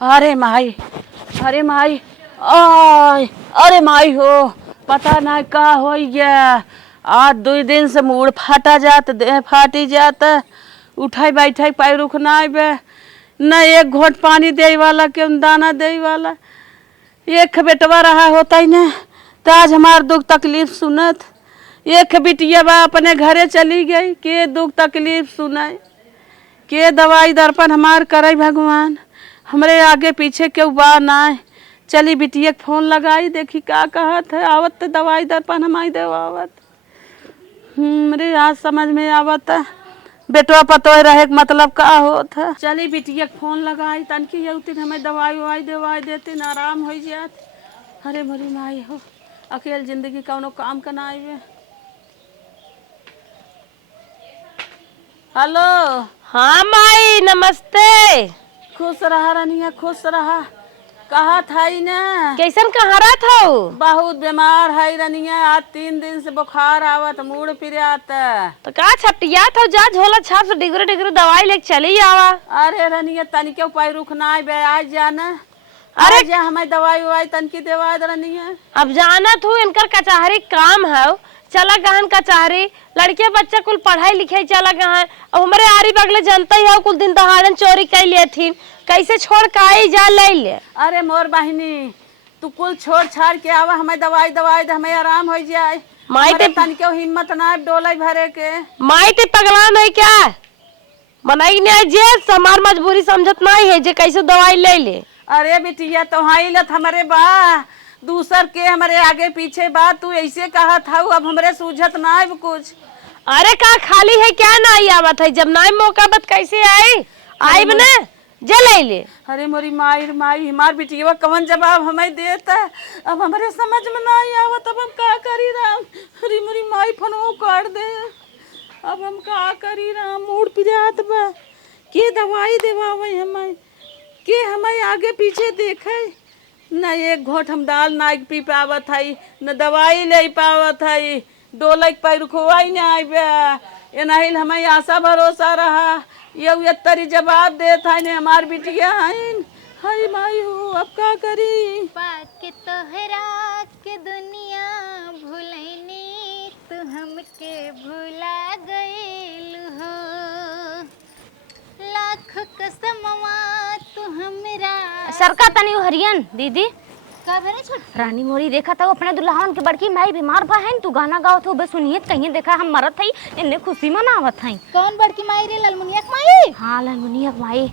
अरे माई, अरे माई, आय, अरे माई हो, पता नहीं का हो गया। आज 2 दिन से मूड फाटा जात, देह फाटी जात, उठाई बैठाई पैर रुकना बे न। एक घोट पानी दे वाला के दाना दे वाला, एक बेटवा रहा होता ही न तो आज हमार दुख तकलीफ सुनत। एक बिटिया बा अपने घरे चली गई, के दुख तकलीफ सुनाए, के दवाई दर्पण हमार करे भगवान। हमरे आगे पीछे क्यों बा ना। चली बिटिया के फोन लगाई, देखी का कहत है। आवत तो दवाई दर्पण हमारी देवावत। हमरे आज समझ में आवत है बेटवा पतोय रहे मतलब का होत है। चली बिटिया के फोन लगाई, तनकी यौतिन हमें दवाई ववाई देवाई देते आराम हो जात। अरे मरी माई हो, अकेले जिंदगी कौनो काम करना आइबे। हेलो। हाँ माई नमस्ते। खुश रहा रनिया, खुश रहा। कहा था ना कैसन कहाँ रहा था? बहुत बीमार है रनिया, आज 3 दिन से बुखार आवत, मूड फिर आता। तो का छपटिया था, जा झोला छाप से डिगरे डिगरे दवाई लेके चली आवा। अरे रनिया तनिके उपाय रुकना है बे, आज जाना। अरे जा हमें दवाई ववाई तनकी देवा रनिया। अब जाना तू इनकर कचहरी काम है, चला गहन कचहरी। लड़के बच्चा कुल पढ़ाई लिखाई चला गहन। अब हमारे आरी बगले जनता ही कुल दिन दहाड़न चोरी कर लिए थी, कैसे छोड़ के आई जा ले ले। अरे मोर बहनी, तू कुल छोड़ छाड़ के आवा, हमें दवाई दवाई दे, हमें आराम हो जाए। माई ते तनिके हिम्मत ना डोलाई भरे के। माई ते पगला नहीं क्या मनाई नहीं जे हमार मजबूरी समझत नहीं है जे कैसे दवाई ले ले। अरे बिटिया तो हाई लत हमारे बा, दूसर के हमारे आगे पीछे बा, तू ऐसे कहा था। अब हमरे सूझत ना है कुछ। अरे का खाली है क्या नहीं आवत है, जब नहीं मौका बत कैसे आई आई बने जले ले। अरे मोरी माई माई, हमार बिटिया कवन जवाब हमें देता। अब हमारे समझ में नहीं आवत, अब हम का करी राम। अरे मोरी माई फोनवा काट दे, अब हम का करी राम। मूड पिजात बा, के दवाई देवावे हमें, के हमें आगे पीछे देखे न। एक घोट हम दाल ना पी पावत है, न दवाई ले पावत है, डोले के पैर रुकवाई न आइबे। नहीं हमें आशा भरोसा रहा, ये तरी जवाब देता है ने हमार बिटिया है। हाय माई हो, अब का करी। पाके तोहरा के दुनिया भूलैनी, तू हमके भुला गइल हो। लाख कसमवा तू हमरा। सरका तनी हरियन दीदी का भरे छोट रानी मोरी देखा था अपने दुल्हन के बड़की माई बीमार बा है, तू गाना गावत हो बस सुनिए। कहीं देखा हम मरत हई, इन्ने खुशी मनावत हई। कौन बड़की माई रे? ललमुनिया की माई? हाँ ललमुनिया माई।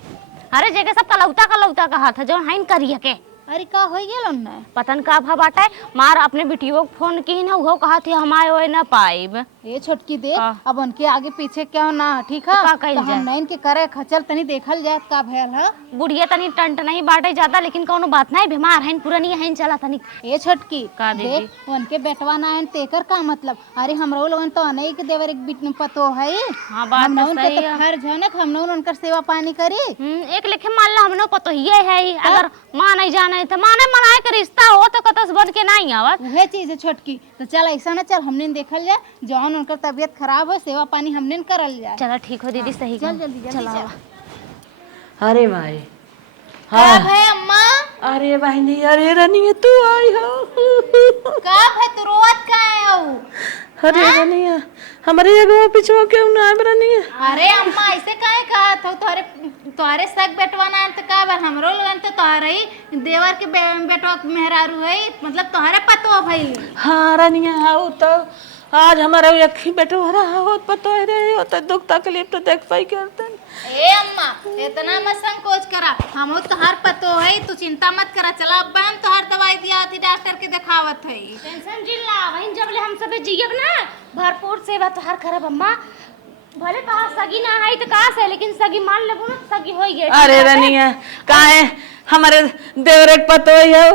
अरे जगह सब कलौता कहा था जो हाइन करिए के। अरे का हो गेल न? पतन का भा बाटा मार अपने बिटियो को फोन की ना, वो कहा थे हम आए होए ना पाइब। ए छोटकी देख, अब उनके आगे पीछे क्या ना ठीक है, तो हम नहीं के करे खचल तनी देखल जाए का भयल है। बुढ़िया तनी टंट नहीं बाटे जाता, लेकिन कोनो बात नहीं, बीमार है पुरानी है चला तनी। ए छोटकी का देख, उनके बेटवा ना है तेकर का मतलब। अरे हमरो लोगन तो अनई के देवर एक बिट पतो है। हां बात तो सही है। हर जनक हम लोगन उनकर सेवा पानी करी। एक लेखे मान ला हमनो पतो ही है, अगर मां नहीं जाने तो माने मनाए के रिश्ता हो तो कतस बन के नहीं आवत। वह चीज है छोटकी, तो चल ऐसा ना, चल हमने देखल जाए जौन उनकर तबीयत खराब हो, सेवा पानी हमने करल जाए। चलो ठीक हो दीदी, सही चल जल्दी चलो। अरे माई का भाई अम्मा? अरे बहनी, अरे रनिया तू आई हो। का भाई तू रोवत का है? अरे रनिया हमारे एगो पिछवा क्यों ना आए रनिया। अरे अम्मा ऐसे काहे कहा था? तोहरे सग बेटवा ना तो का बार हमरो लोगन तो तोहरे ही देवर के बेटवा मेहरारू है, मतलब तोहरे पतो भाई। हाँ रनिया आओ तो आज हमारा एक ही बेटवा रहा हो, पतो है रे, हो तो दुख तकलीफ तो देख पाई करते। ए अम्मा इतना मत संकोच करा, हम तोहर पतो है, तू चिंता मत करा। चला अब हम तोहर दवाई दिया थी, डॉक्टर के दिखावत है। टेंशन जिल्ला वहीं जब ले हम सब जियब ना, भरपूर सेवा तो हर खराब अम्मा। भले कहा सगी ना है तो कहा से, लेकिन सगी मान लेबो ना सगी होई गई। अरे रनिया काहे हमारे देवरे के पतो है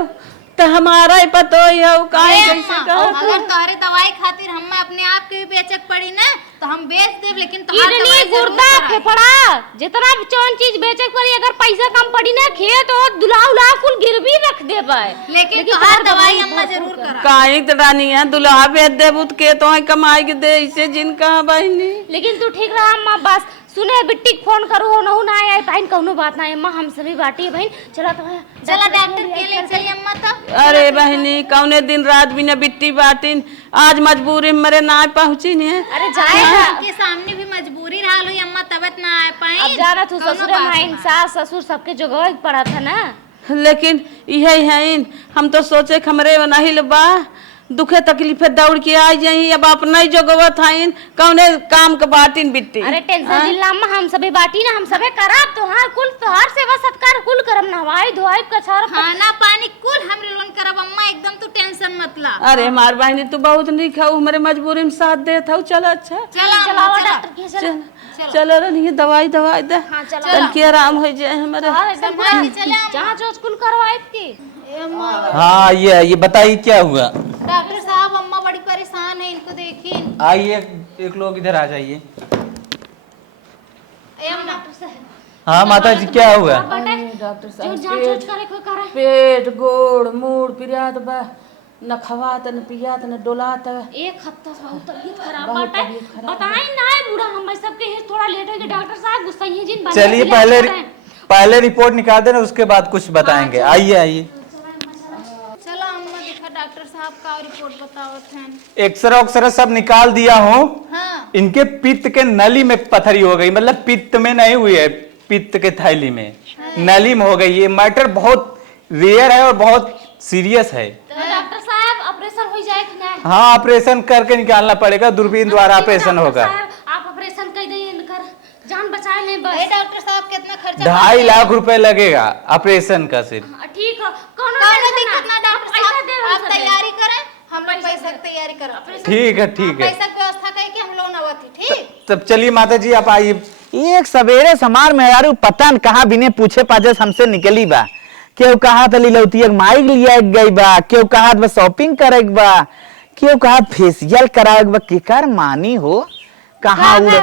तो हमारा ही पतो है, काहे कैसे कहो। अगर तोहरे दवाई खातिर हम अपने आप के भी बेचक पड़ी ना तो हम बेच देब, लेकिन किडनी गुर्दा फेफड़ा जितना भी चौन चीज बेचक पड़ी, अगर पैसा कम पड़ी ना खेत और दुल्हा कुल गिरवी रख देबे, लेकिन तोहर दवाई अम्मा जरूर करा। काहे तो रानिया दुल्हा बेच देबू के तो कमाई के दे इसे जिनका बहनी। लेकिन तू ठीक रहा अम्मा, बस सुने बिट्टी के फोन करू हो नहु ना आए बहन कौनो बात ना अम्मा हम सभी बाटी है बहन चला तो चला डॉक्टर के ले चली अम्मा तो। अरे बहनी कौने दिन रात बिना बिट्टी बाटिन आज मजबूरी में मरे ना पहुंची ने। अरे जाए के सामने भी मजबूरी रहा हुई अम्मा तबत ना आ पाई। अब जाना तू ससुर माइन सास ससुर सबके जगह पड़ा था ना। लेकिन यही है हम तो सोचे हमरे नहीं बा दुखे तकलीफे दौड़ के आ जाई अब अपना ही जगवत हईन कौने काम के बाटिन बिट्टी। अरे टेंशन जिल्ला अम्मा हम सबे बाटी ना हम सबे कराब तो हां कुल तोहार सेवा सत्कार कुल करम नहवाई धोई कछार खाना पानी कुल हम लोन करब अम्मा एकदम तू टेंशन मत ला। अरे मार बहनी तू बहुत नहीं खाऊ हमारे मजबूरी में साथ देत हूँ। चलो अच्छा चलावा डॉक्टर के चल चलो रही दवाई दवाई दे हां चल के आराम हो जाए हमारे। एकदम जांच ओच कुल करवाए की। हाँ ये बताइए क्या हुआ। डॉक्टर साहब अम्मा बड़ी परेशान है इनको देखिए। आइए एक लोग इधर आ जाइए। हाँ माता जी क्या हुआ। डॉक्टर जो जांच ओच करे को करे पेट गोड़ मूड पिरात बा न खवात न पियात न डोलात। एक हफ्ता से बहुत तबीयत खराब बाटे बताई ना बूढ़ा हम सबके थोड़ा लेट है कि डॉक्टर साहब गुस्सा ही जिन चलिए पहले रिपोर्ट निकाल देना उसके बाद कुछ बताएंगे। आइए आइए चलो अम्मा देखा डॉक्टर साहब का रिपोर्ट बतावत हैं। एक्सरे उक्सरे सब निकाल दिया हूँ। हाँ। इनके पित्त के नली में पथरी हो गई मतलब पित्त में नहीं हुई है पित्त के थैली में नली में हो गई। ये मैटर बहुत रेयर है और बहुत सीरियस है। तो डॉक्टर साहब ऑपरेशन हो जाए कि नहीं। हाँ ऑपरेशन करके निकालना पड़ेगा दूरबीन द्वारा ऑपरेशन होगा। आप ऑपरेशन कर दे इनकर जान बचाए ले बस। डॉक्टर साहब कितना खर्चा 2.5 लाख रुपए लगेगा ऑपरेशन का सिर्फ। ठीक है कौन दिक्कत ना डॉक्टर साहब आप तैयारी करें हम लोग पैसा की तैयारी करें। ठीक है ठीक है पैसा की व्यवस्था करें कि हम लोग नवती ठीक। तब चलिए माता जी आप आइए। एक सवेरे समार में यार पता न कहा बिने पूछे पाछे हमसे निकली बा। क्यों कहा था लीलौती माइक लिया गई बा क्यों कहा बस शॉपिंग करे बा क्यों कहा फेशियल कराए बा केकर मानी हो कहाँ उड़े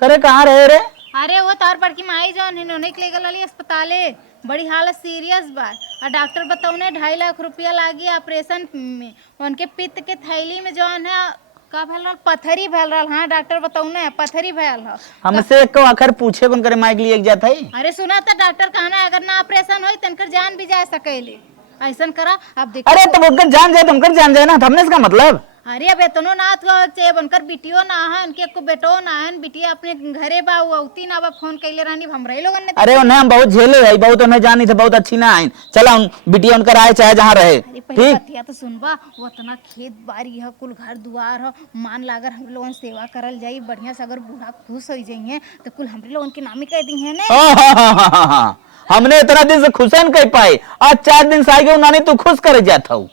करे कहाँ रहे रे। अरे वो तौर पर की माई जौन इन्होंने ले गल वाली अस्पताले बड़ी हालत सीरियस बा और डॉक्टर बताऊने 2.5 लाख रुपया लागी ऑपरेशन में। उनके पित्त के थैली में जौन है का भैल रहा पथरी भैल रहा। हाँ डॉक्टर बताऊने पथरी भैल है। हमसे को आखिर पूछे कौन करे माइक लिए जाता है। अरे सुना था डॉक्टर कहना अगर ना ऑपरेशन हो तनकर जान भी जा सकेले ऐसा करा। अब देखो अरे तो उनकर जान जाए तो उनकर जान जाए ना हमने इसका मतलब। अरे अब इतनो ना चाहिए उनकर बिटियो ना है उनके एको बेटो ना है बिटिया अपने घरे बा उती ना बा फोन कैले रहनी हमरे लोगन ने। अरे उन्हें हम बहुत झेले है बहुत उन्हें जानी थे बहुत अच्छी ना आई चला उन बिटिया उनकर आए चाहे जहाँ रहे। ठीक तो सुनबा वो इतना खेत बाड़ी है कुल घर दुआर है मान लागर हम लोगन सेवा करल जाई बढ़िया से अगर बूढ़ा खुश हो जाइए तो कुल हमरे लोगन के नामे कह दी है ना। हमने इतना दिन से खुश नहीं कर पाए आज 4 दिन से आई गए नानी तू खुश करे जाता हूँ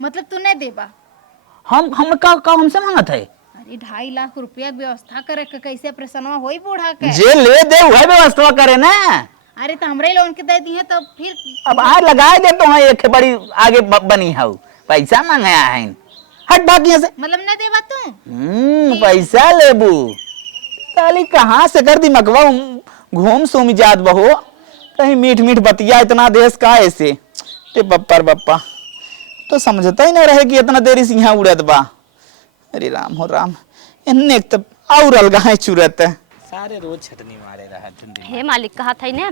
मतलब तू नहीं देबा। हम का हमसे मांगा था। अरे 2.5 लाख रुपया व्यवस्था करे के कैसे ऑपरेशन होई बूढ़ा के जे ले दे वह व्यवस्था करे ना। अरे तो हमरे लोगन के दे दी है तो फिर अब आज लगाए दे तो एक बड़ी आगे बनी है पैसा मांगाया है हट बाकी से मतलब नहीं देबा तू पैसा लेबू साली कहाँ से कर दी मकवा घूम सोमी जात बहो कहीं मीठ मीठ बतिया इतना देश का ऐसे बप्पा तो समझता ही नहीं रहे कि इतना देरी से यहाँ उड़त बा। अरे राम हो राम इन्ने एक तो और अलगा है चुरत है सारे रोज छटनी मारे रहा। हे मालिक कहा था ने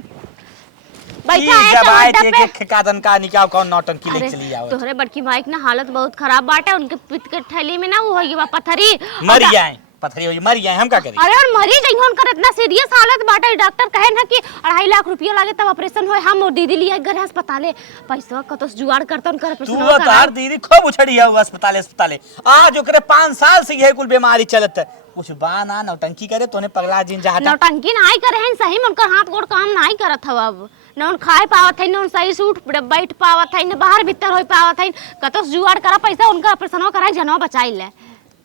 बैठा है टमाटर पे खिकादन का निकाव कौन नौटंकी ले चली आओ। तोहरे बड़की माइक ना हालत बहुत खराब बाटे उनके पित्त के थैली में ना वो होई बा पथरी मर जाए पथरी होई मर जाए हम का करी। अरे और मरी गई उनकर इतना सीरियस हालत बाटे डॉक्टर कहे ना कि 2.5 लाख रुपया लागे तब ऑपरेशन होए हम और दीदी लिया घर अस्पताले पैसा कतो जुगाड़ करता उनकर ऑपरेशन तू तार दीदी खूब उछड़ी है अस्पताले आज ओकरे 5 साल से यही कुल बीमारी चलत है कुछ बाना नौटंकी करे तोने पगला जिन जा नौटंकी नहीं करे हैं सही में उनकर हाथ गोड़ काम नहीं करत हव अब न उन खाए पावत है न उन सही से उठ बैठ पावत है न बाहर भीतर होई पावत है कतो जुगाड़ करा पैसा उनका ऑपरेशन कराई जनवा बचाई ले।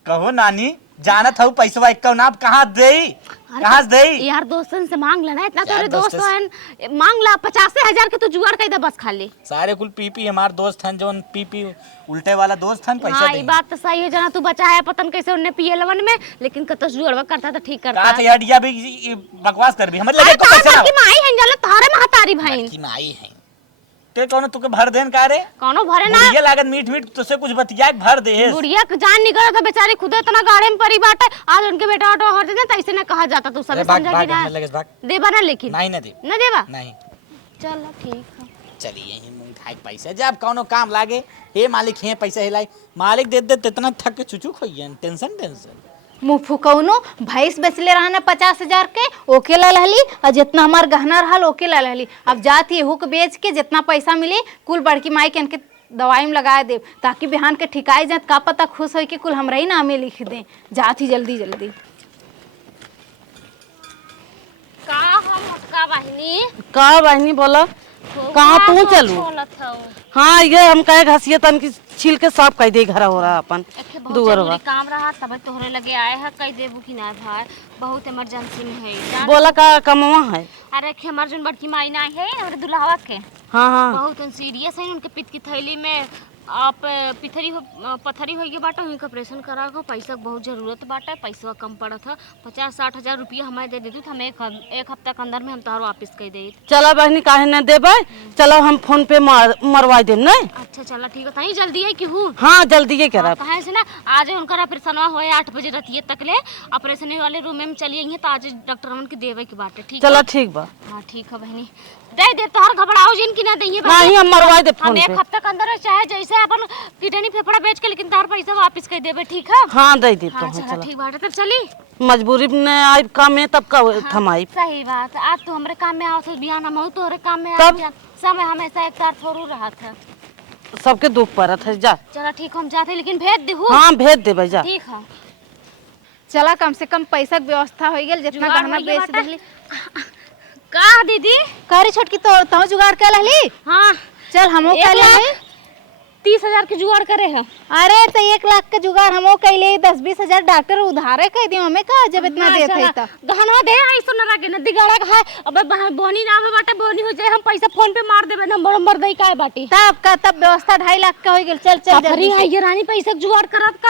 कहो नानी जानत हूँ पैसा एक नाप कहाँ दे यार दोस्तन से मांग लेना इतना तोरे दोस्त हैं मांग ला 85,000 के तू जुगाड़ कर दे बस खाली सारे कुल पीपी हमारे दोस्त हैं जो पीपी उल्टे वाला दोस्त हैं पैसा हाँ ये बात तो सही है जना तू बचा है पतन कैसे उन्हें पिए लवन में लेकिन कतो जुगाड़ करता तो ठीक करता है हटिया भी बकवास कर भी हम लगे को पैसा की माई है जले तारे महतारी भाई की माई है ते कौन तुके भर देन का रे? कौनो भरे ना बुढ़िया लागत मीठ मीठ तुझसे कुछ बतिया के भर दे। बुढ़िया के जान निकला था बेचारी खुद इतना गाड़े में परी बाटे। आज उनके बेटा ऑटो हर दिन तैसे ना कहा जाता तू सब समझा कि ना देबा ना लेकिन नहीं ना दे ना देबा नहीं। चल ठीक है चलिए यही मुंह खाए पैसा जब कौनो काम लागे हे मालिक हे पैसा हिलाई मालिक दे दे इतना थक के चुचुक होइए टेंशन टेंशन। मुँह फुकौनो भैंस बेचले रहना 50,000 के ओके ला लहली और जितना हमार गहना रहल ओके ला लहली। अब जाती हुक बेच के जितना पैसा मिली कुल बड़की माई के इनके दवाई में लगा दे ताकि बिहान के ठिकाई जात का पता खुश हो के कुल हमरा ही नामे लिख दे। जाती जल्दी जल्दी। का हम का बहनी का बहनी बोला कहाँ तू चलू? हाँ ये हम कहे घसिए तन की छील के साफ कर दे घर हो रहा अपन दुगरवा काम रहा तब तोहरे लगे आए है कह देबू कि ना भाई बहुत इमरजेंसी में है। बोला का कमवा है? अरे हमार जोन बड़की माई ना है हमारे दुल्हावा के हाँ हाँ बहुत सीरियस है। उनके पित्त की थैली में आप पथरी हो गई बाटा उनका ऑपरेशन करा को पैसा बहुत जरूरत बाटा। पैसा कम पड़ा था 50-60 हजार रुपया हमें दे देती हम एक हफ्ता के अंदर में हम तोहर वापस कर दे। चलो बहनी काहे न देबे चलो हम फोन पे मरवा देम नहीं। अच्छा चला ठीक है तही जल्दी है कि हूँ। हाँ जल्दी ये करा कहे से ना आज उनका ऑपरेशन होए 8 बजे रतिये तक ले ऑपरेशन वाले रूम में चलिए तो आज डॉक्टर के देवे की बात है। ठीक चलो ठीक बा। हाँ ठीक है बहनी दे तोहर घबराओ जिन की ना दइए नहीं हम मरवा दे फोन हम एक पे। हफ्ता के अंदर चाहे जैसे अपन किडनी फेफड़ा बेच के लेकिन तार पैसा वापस कर देबे ठीक है। हाँ दे दे तो हाँ चला चलो ठीक बात है तब चली मजबूरी में आई काम में तब का थमाई। सही बात आज तो हमरे काम में आओ तो बिहान हम तोहरे काम में तब? आ समय हमेशा एक तार थोड़ू रहा था। सबके दुख पड़त है जा। चला ठीक हम जाते लेकिन भेज देहू। हाँ भेज देबे जा। ठीक है चला कम से कम पैसा के व्यवस्था हो गई जितना जुगाड़ गहना हो गया बेच बाटा। दहली। का दीदी करे छोटकी तो जुगाड़ कर लहली। हाँ चल हमो कर ले 30,000 के जुगाड़ करे है। अरे तो 1 लाख के जुगाड़ हमो कैले 10-20 हजार डॉक्टर उधारे कह दियो हमें का जब इतना देत है त गहना दे आई सुन रहा के नदी गाड़ा का है अबे बोनी नाम है बाटे बोनी हो जाए हम पैसा फोन पे मार देबे नंबर दई काय बाटी तब व्यवस्था 2.5 लाख का हो गेल। चल चल अरे जल्दी से। ये रानी पैसा जुगाड़ करत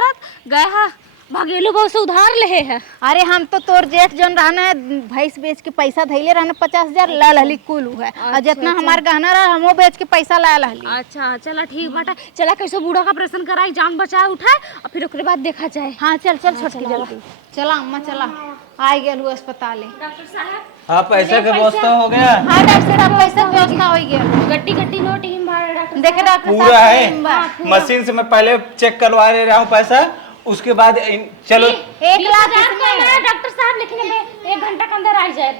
गए हा भागेलू बहुत से उधार ले है। अरे हम तो तोर जेठ जोन रहना है भैंस बेच के पैसा धैले रहना 50,000 ला लहली कुल है और जितना हमार गहना रहा हमो बेच के पैसा ला लहली। अच्छा चला ठीक बाटा चला कैसे बूढ़ा का ऑपरेशन कराई जान बचाए उठाए और फिर ओकरे बाद देखा जाए। हाँ चल चल छोटकी जल्दी चला अम्मा चला आ गेल हूँ अस्पताल। डॉक्टर साहब हाँ पैसा का व्यवस्था हो गया? हाँ डॉक्टर साहब पैसा व्यवस्था हो गया। गट्टी नोट ही मारे डॉक्टर देखे डॉक्टर पूरा है साहब मशीन से मैं पहले चेक करवा ले रहा हूँ पैसा उसके बाद चलो 1 लाख डॉक्टर साहब लेकिन 1 घंटा के अंदर आ जाए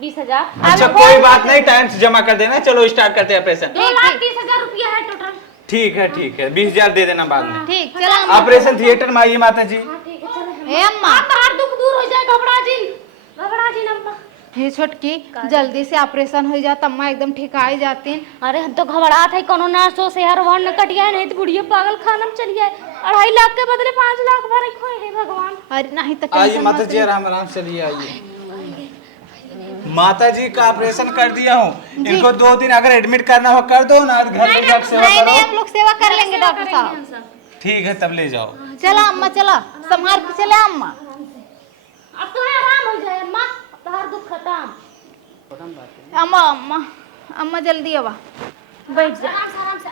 20,000। अच्छा कोई बात नहीं टाइम से जमा कर देना। चलो स्टार्ट करते हैं पैसा। 2,30,000 रुपया है टोटल। ठीक है 20,000 दे देना बाद में। ठीक चला ऑपरेशन थिएटर में आइए माता जी। ए अम्मा तार दुख दूर हो जाए घबरा जी अम्मा। हे छोटकी जल्दी से ऑपरेशन हो जाता अम्मा एकदम ठीक आ जाती। अरे हम तो घबरात है कोनो ना सो शहर वहां न कट गया नहीं तो बुढ़िया पागल खाना में चली जाए 2.5 लाख के बदले 5 लाख भरे खोए हे भगवान। अरे नहीं तो आइए माता जी आराम चलिए आइए। माता जी का ऑपरेशन कर दिया हूँ इनको 2 दिन अगर एडमिट करना हो कर दो ना घर पे जाकर सेवा नहीं करो। हम लोग सेवा कर लेंगे डॉक्टर साहब। ठीक है तब ले जाओ। चला अम्मा चला संभाल के चले अम्मा। अब तो आराम हो जाए अम्मा तार दुख खत्म। अम्मा अम्मा अम्मा जल्दी आवा बैठ जा। आराम से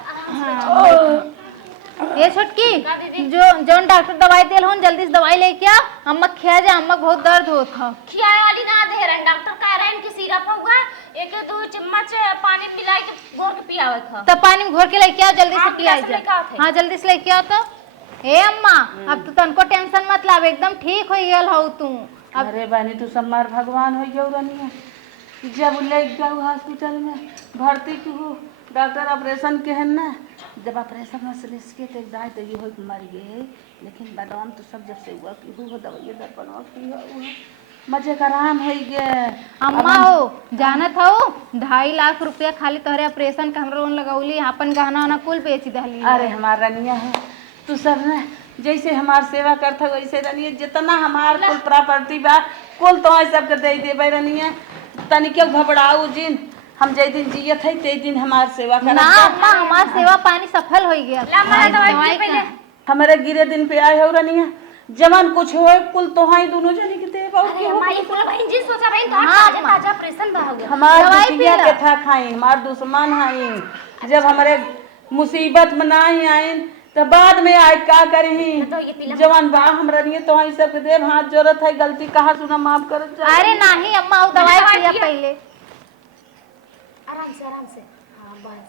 ये छोटकी जोन डॉक्टर दवाई देल होन जल्दी से दवाई लेके आ अम्मा खिया जा अम्मा बहुत दर्द होत ह। खियाए वाली ना दे रहे डॉक्टर कह रहे हैं कि सिरप होगा 1-2 चम्मच पानी मिला के घोर के पियावे था। तब पानी में घोर के लेके आओ जल्दी से पिया कैसे लेके आओ थे? हाँ जल्दी से लेके आओ तो। ए अम्मा अब तो तनको टेंशन मत लाव एकदम ठीक हो गेल हो तू। अरे बहनी तू सब मार भगवान हो गयो रनिया जब ले गयो हॉस्पिटल में भर्ती क्यों डॉक्टर ऑपरेशन के है ना जब ऑपरेशन में से रिस्क के दाई तो ये हो मर गए लेकिन बदनाम तो सब जब से हुआ कि हो दवाई दर्पण की हो मजे का आराम हो गया। अम्मा हो जानत हो 2.5 लाख रुपया खाली तोहरे ऑपरेशन का हमरा लोन लगौली अपन गहना वहना कुल बेच दहली। अरे हमारा रनिया है तू सब ना जैसे हमार सेवा करता वैसे रनिया जितना हमार कुल प्रॉपर्टी बा कुल तो सबके दे देबे रनिया तनी के घबराऊ जिन हम जै दिन जियत है ते दिन हमार सेवा कर ना अम्मा हमार सेवा पानी सफल हो गया। हमारे गिरे दिन पे आए हो रनिया जवन कुछ हो कुल तो हाई दोनों जने के देब अरे माई बोला बहन जी सोचा बहन तो हाँ, ताजा ताजा ऑपरेशन बा हो गया। हमार दवाई बिटिया पी के ला। था खाई, हमार दुश्मन हई। जब हमारे मुसीबत में ना ही आईन तो बाद में आए का करही। तो ये पीला जवान बा हमरा नहीं तो हई सब के देव हाथ जरूरत है, गलती कहा सुना माफ कर। अरे नहीं अम्मा वो दवाई पिया पहले। आराम से हाँ बस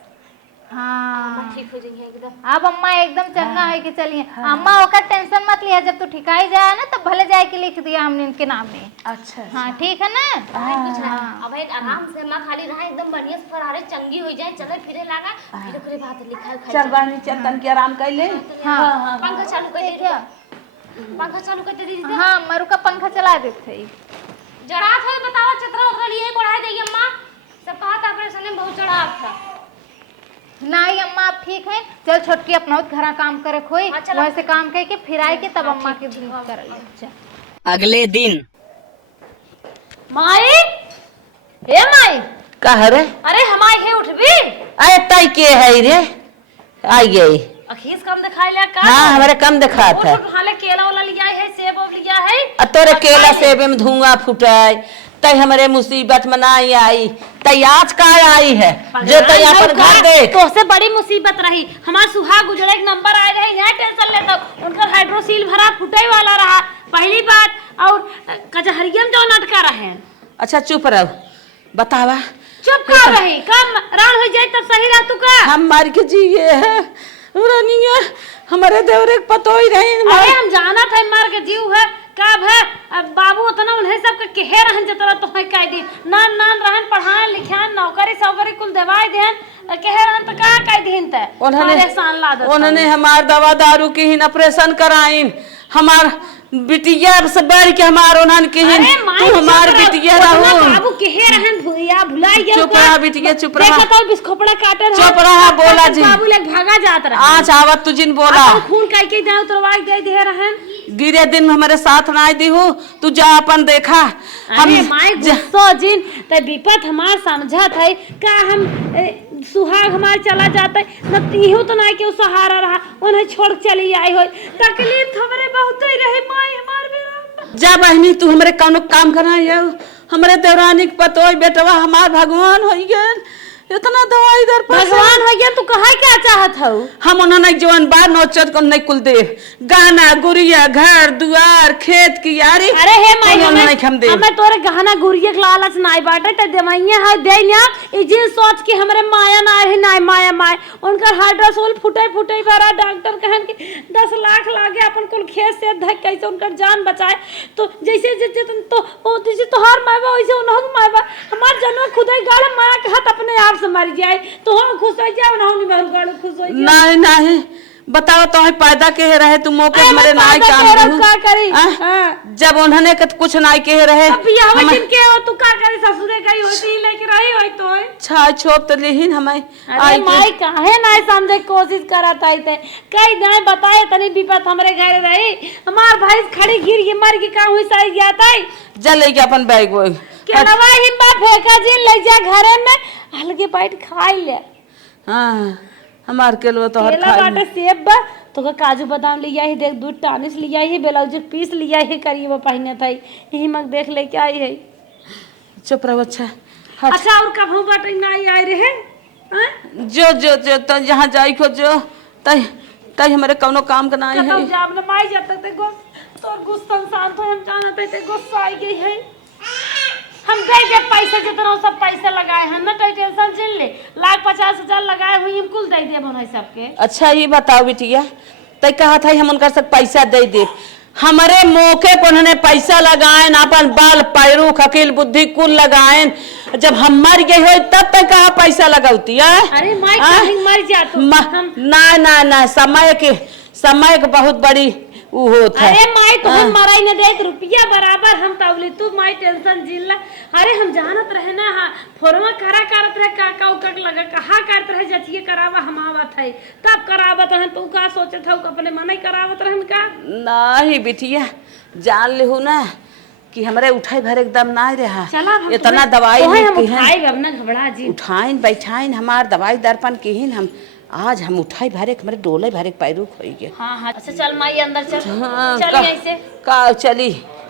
हाँ ठीक हो जाएंगे एकदम। अब अम्मा एकदम चंगा है कि चलिए अम्मा ओकर टेंशन मत लिया, जब तू ठिकाई जाए ना तब भले जाए के लिख दिया हमने इनके नाम में। अच्छा हाँ ठीक है ना। कुछ ना अब एक आराम से मां खाली रहा एकदम बढ़िया से फरारे चंगी हो जाए, चले फिरे लागा फिर ओकरे बात लिखल खाई चल बानी चल तन के आराम कर ले। हाँ पंखा चालू कर दे, पंखा चालू कर दे दीदी। हाँ मरु का पंखा चला देते। जड़ा था बतावा चतरा उतरा लिए बढ़ा देगी अम्मा। सब कहा था ऑपरेशन में बहुत चढ़ाव था। नहीं अम्मा आप ठीक है, चल छोटकी अपना घरा काम करे खोई, हाँ, चलो। वैसे काम करके फिर आए के तब अम्मा के भी कर ले। अगले दिन माई हे माई, कह रे अरे हमाई हे उठबी अरे तई के है रे आई गई। अखीस कम दिखाई ले का। हाँ हमारे कम दिखा था। उठ हाले केला वाला लिया है, सेब अब लिया है। तोरे केला सेब में धुआं फुटाई तई हमारे मुसीबत में ना आई तई आज का आई है जो तई अपन घर देख। तो से बड़ी मुसीबत रही हमार सुहाग गुजरे एक नंबर आए रहे, यहाँ टेंशन लेता उनका हाइड्रोसील भरा फुटे वाला रहा पहली बात। और कचहरियम जो नटका रहे। अच्छा चुप रहो बतावा। चुप कर रही कम रान हो जाए तब सही रह तू का। हम मार के जिए है रानिया हमारे देवरे पतो ही रहे। अरे हम जाना था मार के जीव है कब है। अब बाबू उतना उन्हें सब के केहे रहन जतरा तो है कह दी नान नान रहन पढ़ान लिखान नौकरी सौकरी कुल दवाई देन केहे रहन तो का कह दीन ते उन्होंने हमार दवा दारू की ही ऑपरेशन कराइन हमार बिटिया से बढ़ के हमार उन्हन के ही तू हमार बिटिया रहू। बाबू केहे रहन भुया भुलाई गया। चुप रहा बिटिया चुप रहा। देखो तो बिस्खोपड़ा काटे रहा। चुप रहा बोला जी। बाबू ले भागा जात रहा। आज आवत तू जिन बोला खून कह के दे उतरवाई दे दे रहन। गिरे दिन में हमारे साथ ना दी हो तू जा अपन देखा। अरे माय गुस्सो जिन ते विपत हमार समझत है का हम सुहाग हमार चला जाता है न तीहू तो ना के सहारा रहा उन्हें छोड़ चली आई हो तकलीफ हमरे बहुत ही रहे माय हमार बेरा। जा बहनी तू हमरे कौनो काम करना है हमरे देवरानी के पतो बेटवा हमार भगवान हो गए इतना दवाई दर भगवान हो गया तू कहा क्या चाहत हो। हम उन्होंने जवान बार नौचत को नहीं कुल दे गाना गुड़िया घर दुआर खेत की यारी। अरे हे माई हमें तोरे गहना गुड़िया के लालच नाई बाटे ते देवैया है दे न्या ई जे सोच के हमरे माया ना है नाई माया माय उनकर हाइड्रोसोल फुटे फुटे भरा डॉक्टर कहन के 10 लाख लागे अपन कुल खेत से धक कैसे उनकर जान बचाए। तो जैसे तो ओ जैसे तोहार मायबा वैसे उनहु मायबा हमार जन्म खुदाई गाड़ माया के हाथ अपने आप से मर जाए तो हम खुश हो जाए ना नहीं बहू गाड़ खुश हो जाए। नहीं नहीं बताओ तो पैदा के रहे तुम मौके हमारे नाई काम का करी जब उन्होंने कुछ नाई के रहे अब बियाह में के हो तू का करे ससुरे गई होती लेके रही होई तो छाय छोप तो लेहिन हमें। अरे माई काहे नाई समझे कोशिश करत आई ते कई दिन बताए तनी विपत हमरे घर रही हमार भाई खड़ी गिर के मर के का हुई सही गया ताई जल ले के अपन बैग वो केनवा हिम्बा फेंका जिन ले जा घरे में हल्के बैठ खाई ले। हां हमार केलवा तो हर केला बाटे सेब बा तो का काजू बादाम लिया ही देख दूध टानिस लिया ही ब्लाउज पीस लिया ही करिए वो पहने था यही मग देख ले के आई है। चुप रहो। अच्छा अच्छा और कब बाटे नाई आई रहे जो जो जो तो जहां जाई खो जो तई तई हमारे कोनो काम का नहीं है। कतौ जाब न माई जब तक ते तोर गुस्सा शांत हो हम जानत है ते गुस्सा आई गई है। हम दे दे पैसे जितना सब पैसे लगाए हैं ना कोई टेंशन जिन ले 1,50,000 लगाए हुई हम कुल दे दे बन सबके। अच्छा ये बताओ बिटिया तई कहा था हम उनका सब पैसा दे दे हमारे मौके पर उन्होंने पैसा लगाए अपन बाल पैरू खकील बुद्धि कुल लगाए जब हम मर गए हो तब तक कहा पैसा लगाती है। अरे माई कहीं मर जा तो ना ना ना समय के बहुत बड़ी वो होता है। अरे माई तो हम मराई न दे रुपया बराबर हम तवली तू माई टेंशन जिन ला। अरे हम जानत रहे ना हां फोरवा करा करत रहे का उकक लगा कहा करत रहे जतिए करावा हम आवत है तब करावत है तू का सोचत हो अपने मन ही करावत रहन का। नहीं बिटिया जान लेहू ना कि हमरे उठाई भर एकदम ना रहा इतना दवाई हम उठाई अब ना घबरा जी उठाइन बैठाइन हमार दवाई दर्पण केहिन हम आज हम उठाई भरे हमारे डोले भरे पैरू खोई गए। हां हां अच्छा चल माई अंदर चल हाँ, चल ऐसे का चली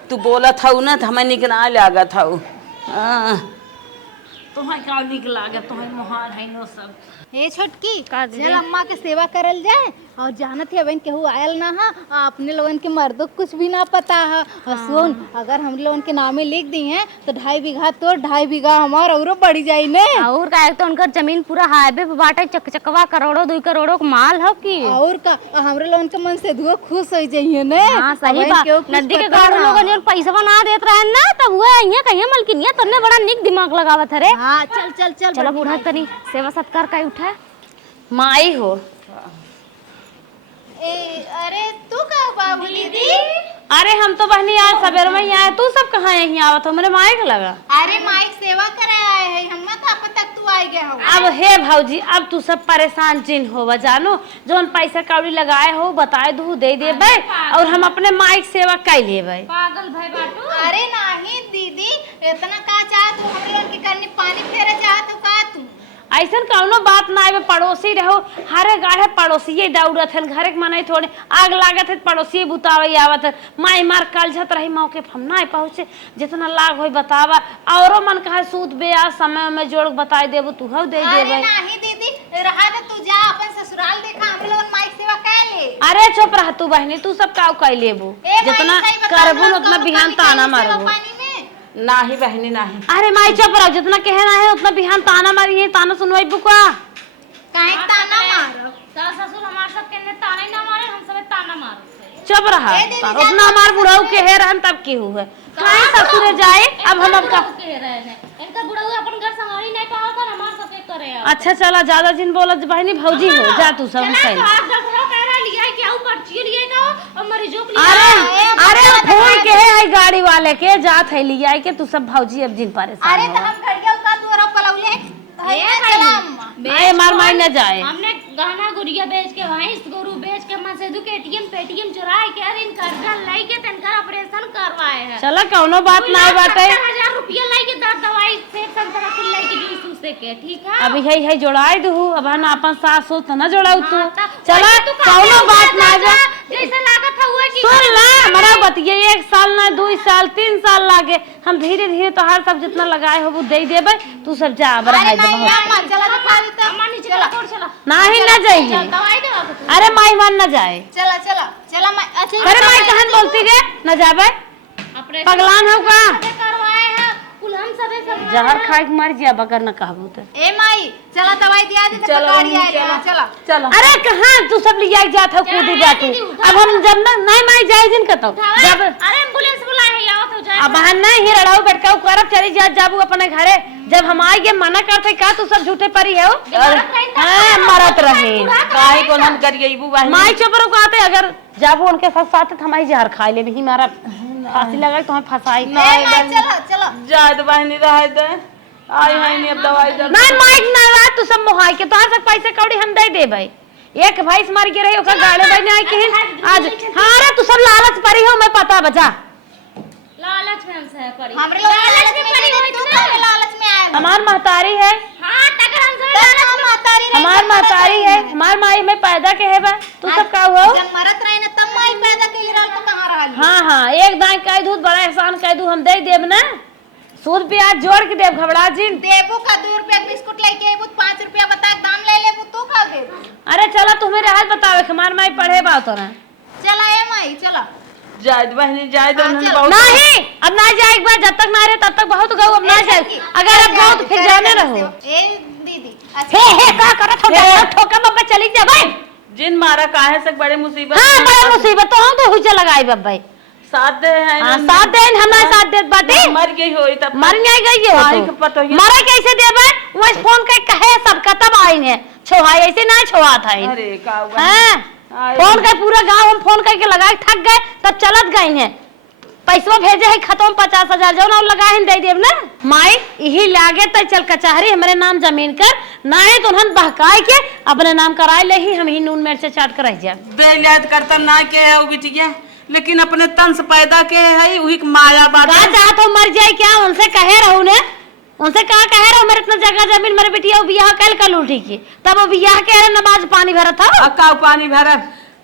तू बोलत हऊ ना तो हमें निक ना लागत हऊ। तुम्हें का निक लागत, तुम्हें मुहार है नो सब। ए छोटकी चल अम्मा के सेवा करल जाए। और जानत है बहन केहू आयल ना हा, अपने लोगन के मर्दों को कुछ भी ना पता है। और सुन, अगर हम लोगन के नामे लिख दी हैं तो 2.5 बीघा तो 2.5 बीघा हमार और बढ़ी जाई ने। और का तो उनकर जमीन पूरा हाईवे पे बाटे, चकचकवा करोड़ों 2 करोड़ों का माल हो की। और का हमरे लोगन के मन से धुआ खुश हो जाइए ने। हां सही बात। नदी के गाड़ू लोगन जन पैसा ना देत रहे ना तब हुए अइया कहिए मलकिनिया तन्ने बड़ा निक दिमाग लगावत रे। हां चल चल चल चलो बूढ़ा तनी सेवा सत्कार का उठा। माई हो। अरे तू का बाबू दीदी? अरे हम तो बहनी आज सवेर में ही आए, तू सब कहाँ यहीं आवत हो? मेरे माइक लगा। अरे माइक सेवा करे आए हैं हम ना, था अब तक तू आई गए हो। अब हे भौजी, अब तू सब परेशान चिन्ह हो जानो, जोन पैसा कौड़ी लगाए हो बताए दू दे देबे और हम अपने माइक सेवा कर लेबे। पागल भाई बाटू। अरे नहीं दीदी, इतना का चाहत हो हम लोग के करनी पानी फेरे चाहत हो का तू? ऐसा कौनो बात ना है, पड़ोसी रहो हरे गाढ़े पड़ोसी दौड़त है, घरे के मनाई थोड़े आग लागत है पड़ोसी बुतावे आवत है। माई मार कलझत रही मौके हम ना पहुँचे, जितना लाग हो बतावा। औरो मन कहा सूद ब्याज समय में जोड़ बताई देबो तू हो दे देबे। अरे नहीं दीदी, रहा दे, तू जा अपन ससुराल देखा, हम लोग माइक सेवा कर ले। अरे चुप रह तू बहनी, तू सब का कर लेबो, जितना करबो उतना बिहान ताना मारबो। नाही बहनी नाही। अरे माई चुप रहो, जितना कहना है उतना बिहान ताना मारिए, ताना सुनवाई बुका काहे ताना मारो? ससुर हमार सब के ताना ही ना मारे, हम सब ताना मारो। चुप रहा, उतना हमार बुढ़ाऊ के है रहन तब की हुए काहे ससुरे जाए। अब हम अब का के रहे हैं इनका बुढ़ाऊ अपन घर संभाली नहीं पाओ कर हमार सब के करे। अच्छा चला, ज्यादा जिन बोलत बहनी भौजी हो जा तू सब कह। अरे फोन के है गाड़ी वाले के जात है लिया के तू सब भौजी अब जिन परेशान। अरे तो हम घड़िया का तोरा पलौले मार मार न जाए। हमने गहना गुड़िया बेच के भैंस गोरू बेच के मसेदू के एटीएम पेटीएम चुराए के इन कर्जा लाई के तनकर ऑपरेशन करवाए है। चला कौनो बात ना बाटे। 70,000 रुपया लाई के दवाई से संतरा कुल लाई के जूस से के ठीक है। अभी है जोड़ाई दू, अब हम अपन सास हो तो ना जोड़ाऊ तू। चला कौनो बात ना जा, जैसे लागत हुआ कि सुन ला हमारा बतिये 1 साल ना 2 साल 3 साल लागे, हम धीरे धीरे तो हर सब जितना लगाए हो वो दे देबे, तू सब जा अब रह दे। चला तो खाली तो अम्मा नीचे चला तोड़ चला नहीं ना जाइए। दवाई दे आप। अरे माई मन न जाए। चला चला चला मैं अच्छा। अरे माई कहन बोलती रे न जाबे, ऑपरेशन पगलान हो का करवाए हैं कुल हम सबे सब जहर खाए के मर जिया बगर न कहबू तो। ए माई चला दवाई दिया दे तो गाड़ी आ रही। चला चलो। अरे कहां तू सब लिया जात हो कूदी जातू। अब हम जब नहीं माई जाए जिन कतो जब। अरे एम्बुलेंस बुलाए है आवत हो जाए। अब बहन नहीं ही रड़ाऊ बेटका करब चली जा जाबू अपने घरे। जब हम आई के मना करते का तू सब झूठे परी है। हां मरत रहे काहे को हम करिए बू बहन। माई चुप कहते अगर जाबू उनके साथ साथ हमारी जहर खाई ले भी मारा फांसी लगा तो हम फसाई। चला चला जाद बहनी रह दे आई है नहीं अब दवाई दे नहीं माइक ना ला तू सब मोहाई के तोहर सब पैसे कौड़ी हम दे देबे। एक भैंस मार के रही ओकर गाड़े बने आई के आज। हां रे तू सब लालच परी हो मैं पता बजा। लालच में हमसे है परी। हमरे लोग लालच में पड़ी हुई तू तो लालच में आया। हमार महतारी है। हां टकर हमसे लालच में महतारी हमार महतारी है, हमार माई में पैदा के है बा तू सब का हो। जब मरत रही ना तब माई पैदा के रहल तो कहां रहल। हां हां एक दाई कह दूध बड़ा एहसान कह दू हम दे देब ना, सूद ब्याज जोड़ के देब घबरा जिन देबू का 2 रुपया बिस्कुट लेके आबू 5 रुपया बता के दाम ले लेबू तू खा दे। अरे चला तुम्हें राहत बतावे हमार माई पढ़े बा तो ना। चला ए माई चला जायद बहनी जायद बहुत नहीं अब ना जाए एक बार जब तक ना रहे तब तक बहुत गऊ अब ना जाए। अगर अब गऊ तो फिर जाने रहो। ए दीदी हे का करत हो ठोका बब्बा चली जा भाई जिन मारा काहे से बड़े मुसीबत। हां बड़े मुसीबत तो हम तो हुई लगाई बब्बा साथ दे है। हां साथ दे हमरा साथ देत बाटे मर गई होई तब मर नहीं गई हो मरे कैसे देबे वो फोन के कहे सब खत्म आई है छोहाई ऐसे ना छोआ था। अरे का हां फोन का पूरा गांव हम फोन करके लगा के थक गए सब चलत गए हैं पैसा भेजे है खत्म 50,000 जो ना लगा है दे देब ना। माई यही लागे तो चल कचहरी हमारे नाम जमीन कर ना है तो उन्हन बहकाए के अपने नाम कराए ले ही हम ही नून मिर्च चाट कर रह जा दे याद करता ना के है बिटिया लेकिन अपने तन से पैदा के है वही माया बात का चाहत हो मर जाए क्या उनसे कहे रहू ने उनसे कहा कहे रहो मेरे इतना जगह जमीन मेरे बिटिया बियाह कल कल उठी की तब वो बियाह के नमाज पानी भरा था का पानी भरा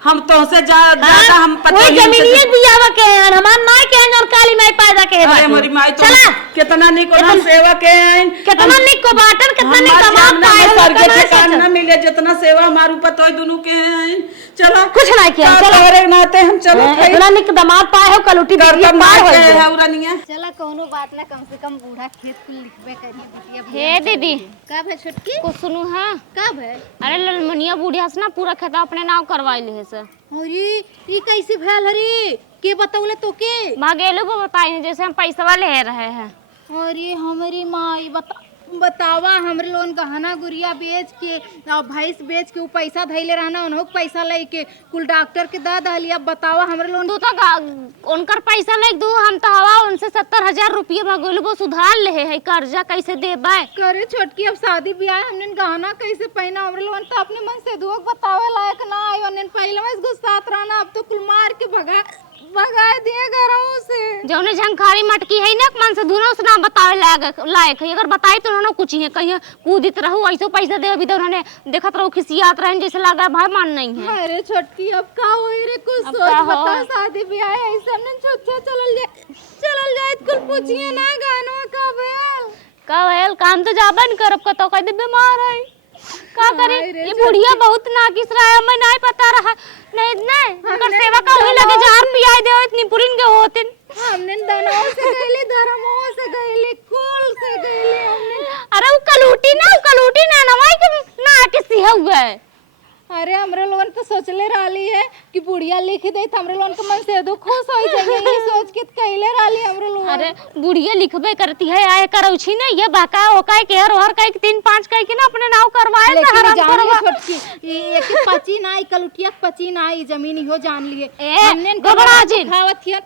हम तो से ज्यादा हम वही पता जमीनिए दियावा के हैं हमार माई के हैं और काली माई पैदा के अरे हैं मोरी माई तो चला कितना निको ना सेवा के हैं कितना निक को बाटन कितना निक हमार कमात सामने पाए में हो सरगे कमाए ठिकाना से न मिले जितना सेवा हमारू पतो दोनों के हैं। चलो कुछ नहीं किया, चलो। तोहरे नाते हम चलो इतना निक दमाद पाए हो कलुटी कर बिटिया पार हो गए है उरनिया। चला कोनो बात ना, कम से कम बूढ़ा खेत कुल लिखबे करिए बिटिया। हे दीदी का भाई छोटकी कुछ सुनू है। का भाई? अरे ललमनिया बुढ़िया से ना पूरा खेता अपने नाम करवाई ले से। अरे ई कैसे भेल हरी के बताउले तो के? भागेलो को बताई जैसे हम पैसा ले रहे हैं। अरे हमारी माई बतावा हमरे लोन गहना गुड़िया बेच के और भैंस बेच के वो पैसा धैले रहना उन्हों पैसा लेके कुल डॉक्टर के दा दहली। अब बतावा हमरे लोन तू तो उनकर पैसा ले दू हम तो हवा उनसे 70,000 रुपया मांगेलो वो सुधार ले है कर्जा कैसे देबे। करे छोटकी अब शादी ब्याह हमने गहना कैसे पहना हमरे लोन तो अपने मन से धोख बतावे लायक ना आयो ने पहले में गुस्सात रहना। अब तो कुल मार के भगा दिए घरों से। जौने झंखारी मटकी है ना मन से दोनों से नाम बतावे लायक है। अगर बताई तो उन्होंने कुछ ही कहीं कूदित रहू ऐसो पैसा दे अभी तो उन्होंने देखत रहो खिसियात रहे जैसे लगा भाई मान नहीं है। अरे छोटकी अब का होई रे कुछ अब सोच का बता। हो? शादी ब्याह ऐसे हमने छुच्छा चलल जाए कुल पूछिए ना गानो का भेल कहेल काम तो जाबे न करब कतो कह दे बीमार है का करी। हाय रे ये बुढ़िया बहुत नाकिस रहा है हमें नहीं पता रहा नहीं उनकर सेवा का हुई लगे जार पियाई दे इतनी पुरिन के होतिन। हमने दनों से गईले धर्मों से गईले कुल से गईले हमने। अरे वो कलूटी ना नवाई के नाकिस ही हुआ है। अरे हमरे लोगन तो सोचले रहली है कि बुढ़िया लिख दे तो हमरे लोगन के मन से दो खुश हो जाइए ये सोच के कहले रहली हमरे लोगन। अरे बुढ़िया लिखबे करती है आए करौछी ना ये बाका होकाय के हर कई 3-5 कई के ना अपने नाव करवाए लेकिन हराम जान करवा। छोटकी ये एक पची ना आई कलुटिया पची ना आई जमीन हो जान लिए ए, हमने घबरा जिन। खावत हियन।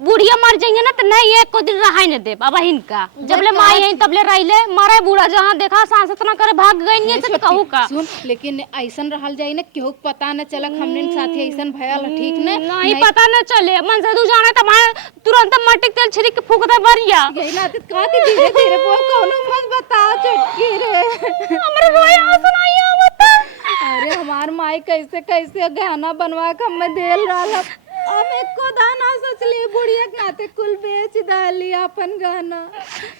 बुढ़िया मर जाइए ना तो नहीं एक को दिन रहा नहीं दे अब हिनका जबले माई है तबले रहिले मरे बूढ़ा जहाँ देखा सांसत ना करे भाग गई नहीं तो कहू का। सुन लेकिन ऐसन रहल जाई ना केहू पता न चलक हमने साथी ऐसन भयल ठीक न नहीं पता न चले मन से तू जाने तो मैं तुरंत मट्टी के तेल छिड़क के फूक दे बरिया। यही ना तो कहती धीरे धीरे बोल कोनो मत बताओ चटकी रे हमरे रोए आंसू नहीं आवत। अरे हमार माई कैसे कैसे गहना बनवा के हमें देल रहल हम एको दाना सोचली बुढ़िया के नाते कुल बेच डाली अपन गहना।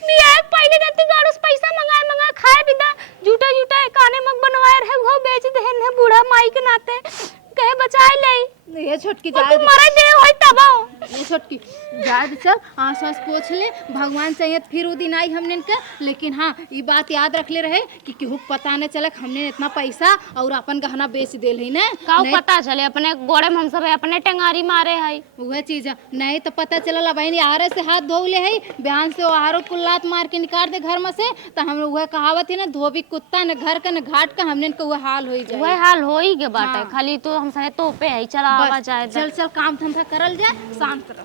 बिया पहले रात गाड़ूस पैसा मंगाए खाए बिदा झूठा काने मग बनवाए रहे वो बेच देहन है बूढ़ा माई के नाते कहे बचाए ले ये छोटकी तू जा मरे दे होई तब ये छोटकी जा चल आस पास पूछ ले भगवान चाहिए फिर वो दिन आई हमने का। लेकिन हाँ ये बात याद रख ले रहे कि केहू पता न चलक हमने इतना पैसा और अपन गहना बेच देल है ना काऊ पता चले अपने गोड़े में हम सब अपने टेंगारी मारे है वह चीज है नहीं तो पता चलल बहनी आरे से हाथ धोले है बयान से आरो कुल्लात मार के निकाल दे घर में से तो हम वह कहावत है ना धोबी कुत्ता न घर का न घाट का हमने का वह हाल हो जाए। वह हाल हो ही के बाटे खाली तो हम सहे तो पे है चला आवा जाए चल काम धंधा करल जाए शांत रह।